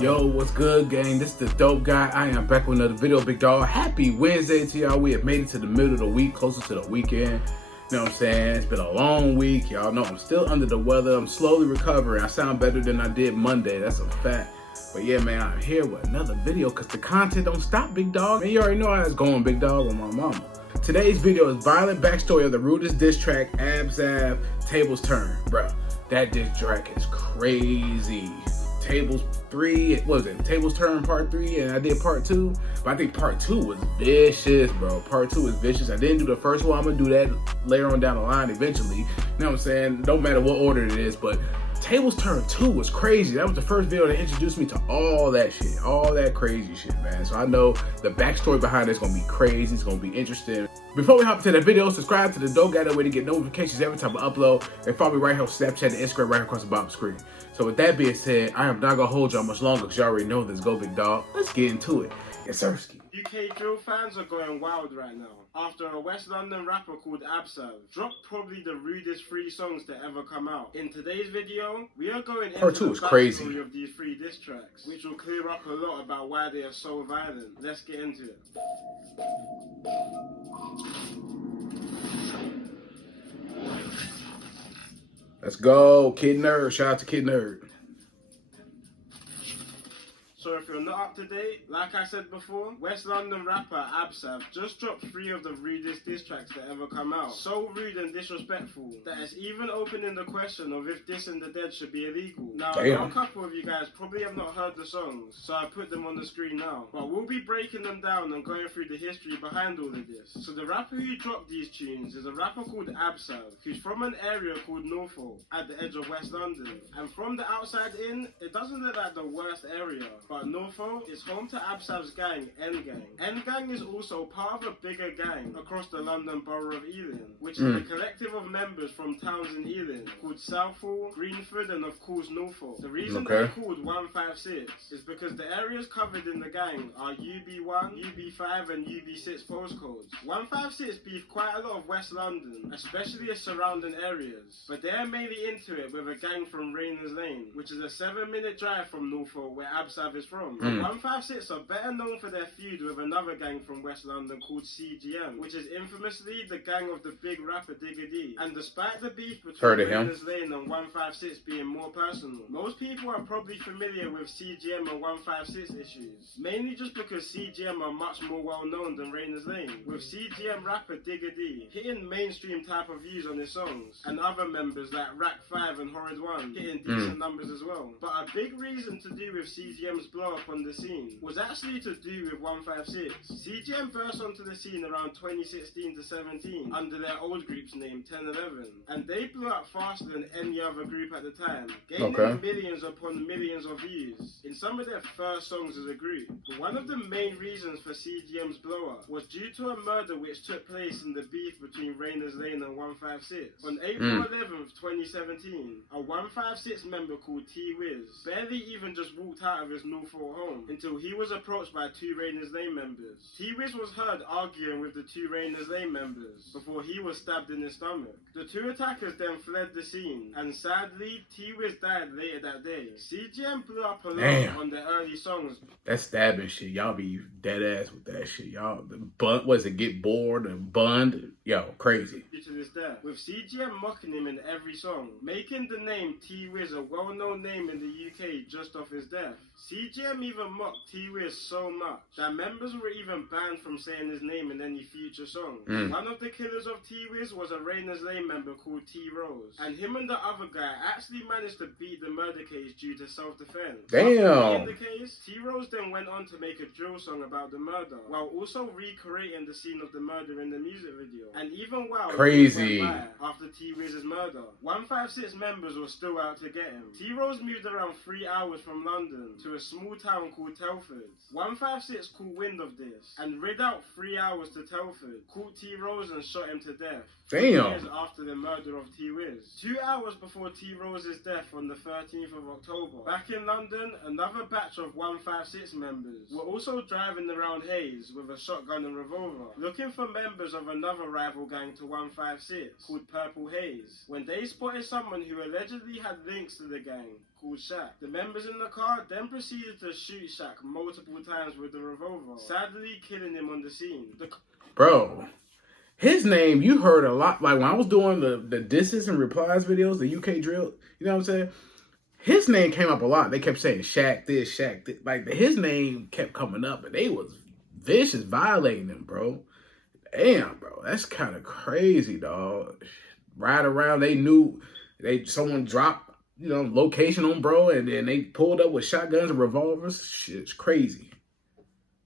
Yo, what's good, gang? This is the Dope Guy. I am back with another video, big dog. Happy Wednesday to y'all. We have made it to the middle of the week, closer to the weekend. You know what I'm saying? It's been a long week. Y'all know I'm still under the weather. I'm slowly recovering. I sound better than I did Monday. That's a fact. But yeah, man, I'm here with another video because the content don't stop, big dog. Man, you already know how it's going, big dog, with my mama. Today's video is violent backstory of the Rudest diss track, Abzsav, Tables Turn. Bruh, that diss track is crazy. Tables Turn part 3, and I did part 2, but I think part 2 was vicious, bro. Part 2 was vicious. I didn't do the first one. I'm gonna do that later on down the line eventually. You know what I'm saying? Don't matter what order it is, but Tables Turn 2 was crazy. That was the first video that introduced me to all that shit, all that crazy shit, man. So I know the backstory behind it is gonna be crazy. It's gonna be interesting. Before we hop into that video, subscribe to the Dope Guy, that way to get notifications every time I upload. And follow me right here on Snapchat and Instagram right across the bottom screen. So with that being said, I am not gonna hold y'all much longer because y'all already know this. Go big dog. Let's get into it. Yes, sirski. UK drill fans are going wild right now after a West London rapper called Abzsav dropped probably the rudest 3 songs to ever come out. In today's video, we are going into the backstory of these 3 diss tracks, which will clear up a lot about why they are so violent. Let's get into it. Let's go, Kid Nerd. Shout out to Kid Nerd. So if you're not up to date, like I said before, West London rapper Abzsav just dropped 3 of the rudest diss tracks to ever come out. So rude and disrespectful that it's even opening the question of if dissing the dead should be illegal. Now, I know a couple of you guys probably have not heard the songs, so I put them on the screen now. But we'll be breaking them down and going through the history behind all of this. So the rapper who dropped these tunes is a rapper called Abzsav, who's from an area called Norfolk, at the edge of West London. And from the outside in, it doesn't look like the worst area, but Norfolk is home to Abzav's gang, N-Gang. N-Gang is also part of a bigger gang across the London borough of Ealing, which is a collective of members from towns in Ealing called Southall, Greenford, and of course Norfolk. The reason they're called 156 is because the areas covered in the gang are UB1, UB5, and UB6 postcodes. 156 beef quite a lot of West London, especially its surrounding areas, but they're mainly into it with a gang from Rayners Lane, which is a 7-minute drive from Norfolk where Abzsav is from. 156 are better known for their feud with another gang from West London called CGM, which is infamously the gang of the big rapper Digga D. And despite the beef between Rayners Lane and 156 being more personal, most people are probably familiar with CGM and 156 issues, mainly just because CGM are much more well known than Rayners Lane, with CGM rapper Digga D hitting mainstream type of views on his songs, and other members like Rack 5 and Horrid 1 hitting decent numbers as well. But a big reason to do with CGM's blow up on the scene was actually to do with 156. CGM burst onto the scene around 2016 to 17 under their old group's name 1011, and they blew up faster than any other group at the time, gaining millions upon millions of views in some of their first songs as a group. But one of the main reasons for CGM's blow up was due to a murder which took place in the beef between Rayners Lane and 156. On April 11th, 2017, a 156 member called T-Wiz barely even just walked out of his Norfolk home until he was approached by 2 Rayners Lane members. T-Wiz was heard arguing with the 2 Rayners Lane members before he was stabbed in his stomach. The 2 attackers then fled the scene, and sadly, T-Wiz died later that day. CGM blew up a lot on their early songs. That stabbing shit, y'all be dead ass with that shit. Y'all, get bored and bunned? Yo, crazy. To this day, with CGM mocking him in every song, making the name T-Wiz a well-known name in the UK just off his death. CGM even mocked T-Wiz so much that members were even banned from saying his name in any future songs. One of the killers of T-Wiz was a Rayners Lane member called T-Rose, and him and the other guy actually managed to beat the murder case due to self-defense. Damn! In the case, T-Rose then went on to make a drill song about the murder, while also recreating the scene of the murder in the music video. And even while crazy after T-Wiz's murder, 156 members were still out to get him. T-Rose moved around 3 hours from London to a small town called Telford. 156 caught wind of this and rid out 3 hours to Telford, caught T-Rose and shot him to death. Damn. Years after the murder of T-Wiz. 2 hours before T-Rose's death on the 13th of October, back in London, another batch of 156 members were also driving around Hayes with a shotgun and revolver, looking for members of another rival gang to 156 called Purple Haze, when they spotted someone who allegedly had links to the gang called Shaq. The members in the car then proceeded to to shoot Shaq multiple times with a revolver, sadly killing him on the scene. Bro, his name, you heard a lot. Like when I was doing the disses and replies videos, the UK drill, you know what I'm saying? His name came up a lot. They kept saying Shaq this, Shaq this. Like his name kept coming up, and they was vicious violating him, bro. Damn, bro, that's kind of crazy, dog. Right around, they knew someone dropped, location on bro, and then they pulled up with shotguns and revolvers. Shit's crazy.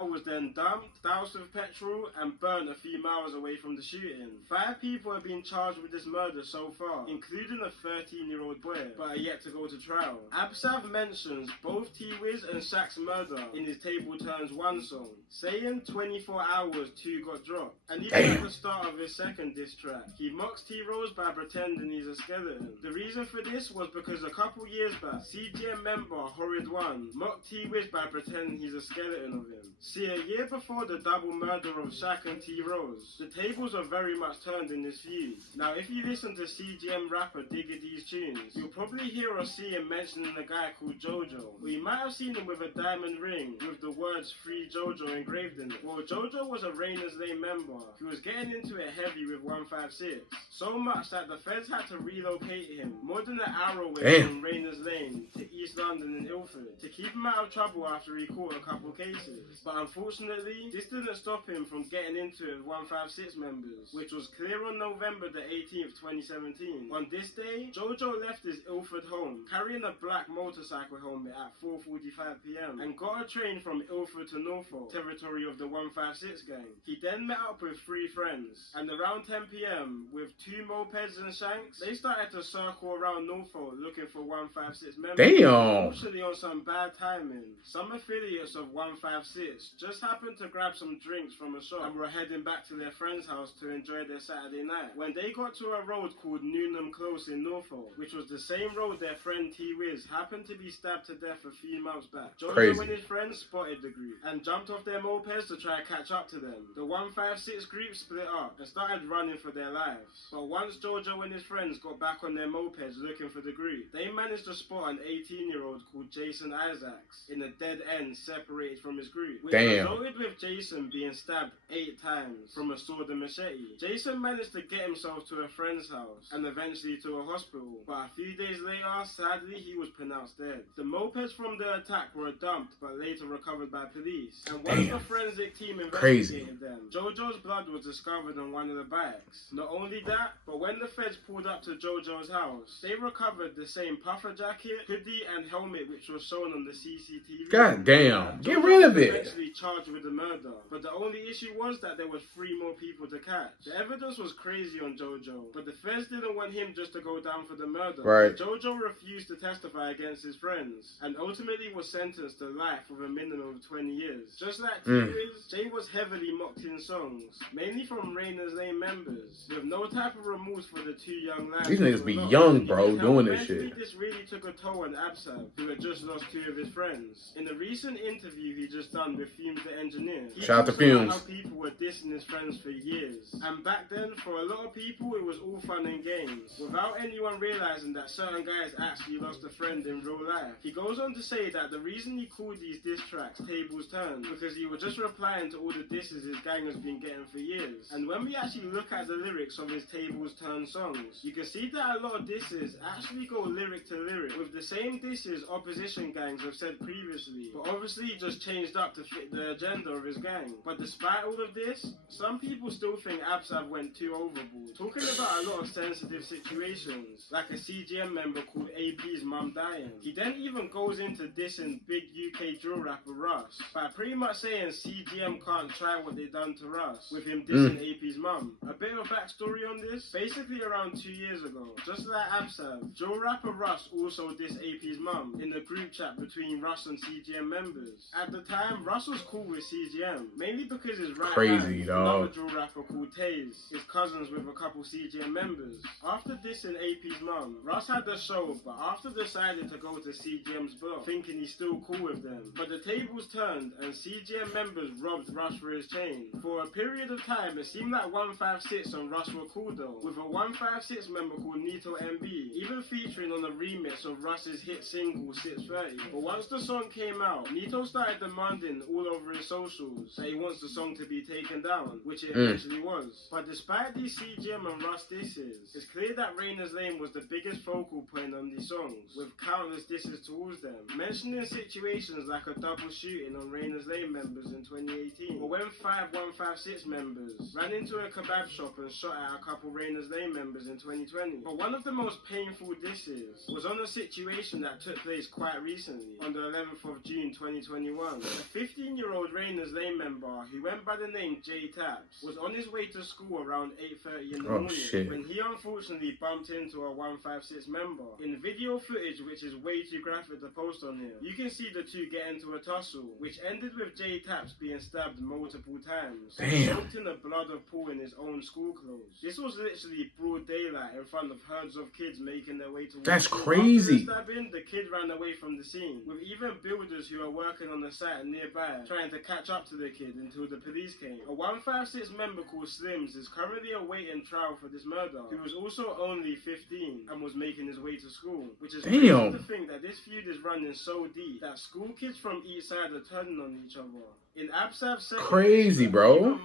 Was then dumped, doused with petrol, and burnt a few miles away from the shooting. 5 people have been charged with this murder so far, including a 13-year-old boy, but are yet to go to trial. Abzsav mentions both T-Wiz and Shaq's murder in his Table Turns 1 song, saying 24 hours 2 got dropped. And even at the start of his second diss track, he mocks T-Rose by pretending he's a skeleton. The reason for this was because a couple years back, CGM member Horrid One mocked T-Wiz by pretending he's a skeleton of him. See, a year before the double murder of Shaq and T-Rose, the tables are very much turned in this feud. Now, if you listen to CGM rapper Digga D's tunes, you'll probably hear or see him mentioning a guy called JoJo. Or you might have seen him with a diamond ring with the words Free JoJo engraved in it. Well, JoJo was a Rainers Lane member who was getting into it heavy with 156. So much that the feds had to relocate him more than an hour away from Rainers Lane to East London and Ilford to keep him out of trouble after he caught a couple cases. But unfortunately, this didn't stop him from getting into it with 156 members, which was clear on November the 18th, 2017. On this day, JoJo left his Ilford home, carrying a black motorcycle helmet at 4:45 PM, and got a train from Ilford to Norfolk, territory of the 156 gang. He then met up with 3 friends, and around 10 PM, with 2 mopeds and shanks, they started to circle around Norfolk looking for 156 members. Damn! Unfortunately, on some bad timing, some affiliates of 156 just happened to grab some drinks from a shop and were heading back to their friend's house to enjoy their Saturday night. When they got to a road called Newnham Close in Norfolk, which was the same road their friend T-Wiz happened to be stabbed to death a few months back, JoJo and his friends spotted the group and jumped off their mopeds to try and catch up to them. The 156 group split up and started running for their lives. But once JoJo and his friends got back on their mopeds looking for the group, they managed to spot an 18-year-old called Jason Isaacs in a dead end separated from his group. Damn. Resulted with Jason being stabbed 8 times from a sword and machete. Jason managed to get himself to a friend's house and eventually to a hospital, but a few days later, sadly, he was pronounced dead. The mopeds from the attack were dumped but later recovered by police, and once the forensic team investigated them, JoJo's blood was discovered on one of the bikes. Not only that, but when the feds pulled up to JoJo's house, they recovered the same puffer jacket, hoodie, and helmet which was shown on the CCTV. God damn, get rid of it. Eventually charged with the murder, but the only issue was that there was 3 more people to catch. The evidence was crazy on JoJo, but the feds didn't want him just to go down for the murder. Right. JoJo refused to testify against his friends, and ultimately was sentenced to life with a minimum of 20 years. Just like T-Wiz, Jay was heavily mocked in songs, mainly from Rainers Lane members, with no type of remorse for the 2 young lads. These niggas be young, bro, doing this shit. This really took a toll on Abzsav, who had just lost 2 of his friends. In a recent interview he just done with Fumes the Engineer, he shout out to talks about Fumes. how people were dissing his friends for years, and back then for a lot of people it was all fun and games, without anyone realizing that certain guys actually lost a friend in real life. He goes on to say that the reason he called these diss tracks Tables Turned because he was just replying to all the disses his gang has been getting for years. And when we actually look at the lyrics of his Tables Turned songs, you can see that a lot of disses actually go lyric to lyric with the same disses opposition gangs have said previously, but obviously just changed up to fit the agenda of his gang. But despite all of this, some people still think Abzsav went too overboard, talking about a lot of sensitive situations, like a CGM member called AP's mum dying. He then even goes into dissing big UK drill rapper Russ by pretty much saying CGM can't try what they done to Russ, with him dissing AP's mum. A bit of backstory on this, basically around 2 years ago, just like Abzsav, drill rapper Russ also dissed AP's mum in the group chat between Russ and CGM members. At the time, Russ was cool with CGM, mainly because his right Crazy, hand, dog. another drill rapper called Taze, is cousins with a couple CGM members. After dissing AP's mum, Russ had the show, but after decided to go to CGM's block, thinking he's still cool with them. But the tables turned, and CGM members robbed Russ for his chain. For a period of time, it seemed like 156 and Russ were cool though, with a 156 member called Nito MB, even featuring on a remix of Russ's hit single 630. But once the song came out, Nito started demanding all over his socials that he wants the song to be taken down, which it eventually was. But despite these CGM and Russ disses, it's clear that Rainer's Lane was the biggest focal point on these songs, with countless disses towards them, mentioning situations like a double shooting on Rainer's Lane members in 2018, or when 5156 members ran into a kebab shop and shot at a couple Rainer's Lane members in 2020. But one of the most painful disses was on a situation that took place quite recently, on the 11th of June 2021. A 15-year-old Rainer's Lane member who went by the name J Taps was on his way to school around 8:30 in the morning when he unfortunately bumped into a 156 member. In video footage, which is way too graphic to post on here, you can see the two get into a tussle, which ended with J Taps being stabbed multiple times, soaked in the blood of Paul in his own school clothes. This was literally broad daylight in front of herds of kids making their way to work. That's crazy. After the stabbing, the kid ran away from the scene, with even builders who are working on the site nearby trying to catch up to the kid until the police came. A 156 member called Slims is currently awaiting trial for this murder, who was also only 15 and was making his way to school, which is crazy to think that this feud is running so deep that school kids from each side are turning on each other. In Abzav's crazy, bro.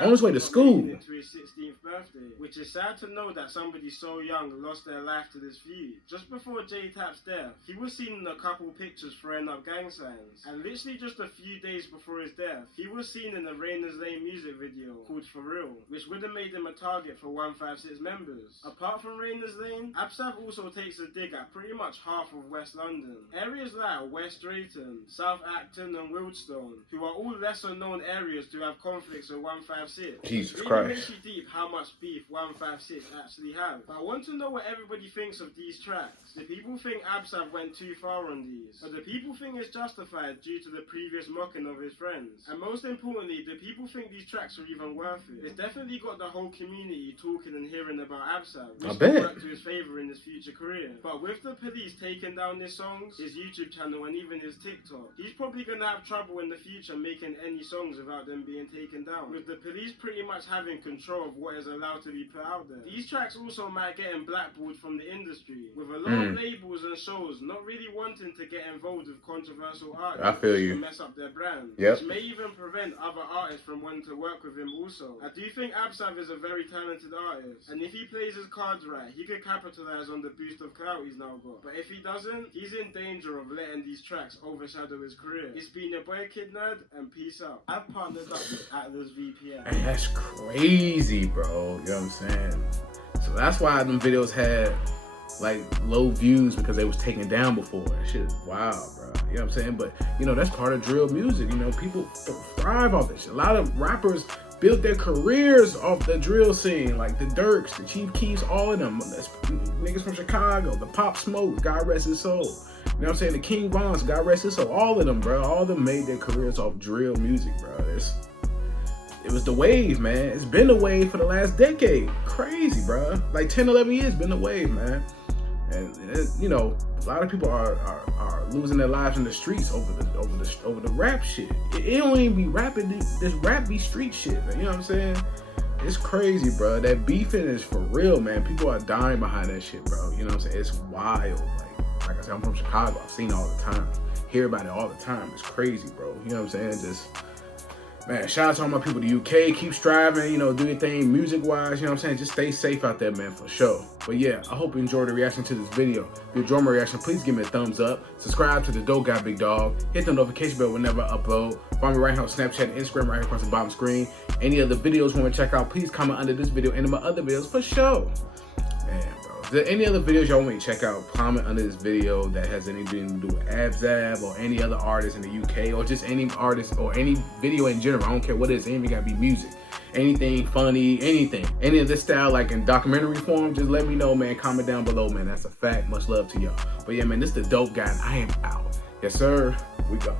On his way to school. Into his 16th birthday, which is sad to know that somebody so young lost their life to this feud. Just before J Tap's death, he was seen in a couple pictures throwing up gang signs, and literally just a few days before his death, he was seen in the Rainer's Lane music video called For Real, which would have made him a target for 156 members. Apart from Rainer's Lane, Abzsav also takes a dig at pretty much half of West London. Areas like West Drayton, South Acton and Wildstone, who are all lesser known areas to have conflicts with 156. Jesus really Christ. makes you deep how much beef 156 actually have. But I want to know what everybody thinks of these tracks. Do people think Abzsav went too far on these? Or do people think it's justified due to the previous mocking of his friends? And most importantly, do people think these tracks are even worth it? It's definitely got the whole community talking and hearing about Abzsav, which could work to his favour in his future career. But with the police taking down his songs, his YouTube channel and even his TikTok, he's probably gonna have trouble in the future making any songs without them being taken down, with the police pretty much having control of what is allowed to be put out there. These tracks also might get him blackballed from the industry, with a lot of labels and shows not really wanting to get involved with controversial artists. I feel you. To mess up their brand, Yep. which may even prevent other artists from wanting to work with him also. I do think Abzsav is a very talented artist, and if he plays his cards right, he could capitalize on the boost of clout he's now got. But if he doesn't, he's in danger of letting these tracks overshadow his career. It's been your boy Kid Nerd, and peace out. I've partnered up with Atlas VPN. Hey, that's crazy, bro. You know what I'm saying? So that's why them videos had like low views, because they was taken down before. That shit is wild, bro. You know what I'm saying? But you know, that's part of drill music. You know, people thrive off this shit. A lot of rappers built their careers off the drill scene, like the Dirks, the Chief Keefs, all of them. That's niggas from Chicago, the Pop Smoke, God rest his soul. You know what I'm saying? The King Vons, God rest his soul. All of them, bro. All of them made their careers off drill music, bro. It was the wave, man. It's been the wave for the last decade. Crazy, bro. Like 10, 11 years been the wave, man. And you know, a lot of people are losing their lives in the streets over the rap shit. It don't even be rapping. This rap be street shit, man. You know what I'm saying? It's crazy, bro. That beefing is for real, man. People are dying behind that shit, bro. You know what I'm saying? It's wild. Like I said, I'm from Chicago. I've seen it all the time. Hear about it all the time. It's crazy, bro. You know what I'm saying? Just, man, shout out to all my people in the UK. Keep striving, you know, do your thing music-wise. You know what I'm saying? Just stay safe out there, man, for sure. But yeah, I hope you enjoyed the reaction to this video. If you enjoyed my reaction, please give me a thumbs up. Subscribe to the Dope Guy Big Dog. Hit the notification bell whenever I upload. Follow me right here on Snapchat and Instagram right here across the bottom screen. Any other videos you want to check out, please comment under this video and in my other videos for sure. Man, bro. If there any other videos y'all want me to check out, comment under this video that has anything to do with Abzsav or any other artist in the UK, or just any artist or any video in general. I don't care what it is. It ain't even gotta be music. Anything funny, anything. Any of this style, like in documentary form, just let me know, man. Comment down below, man. That's a fact. Much love to y'all. But yeah, man, this is the Dope Guy, and I am out. Yes, sir. We go.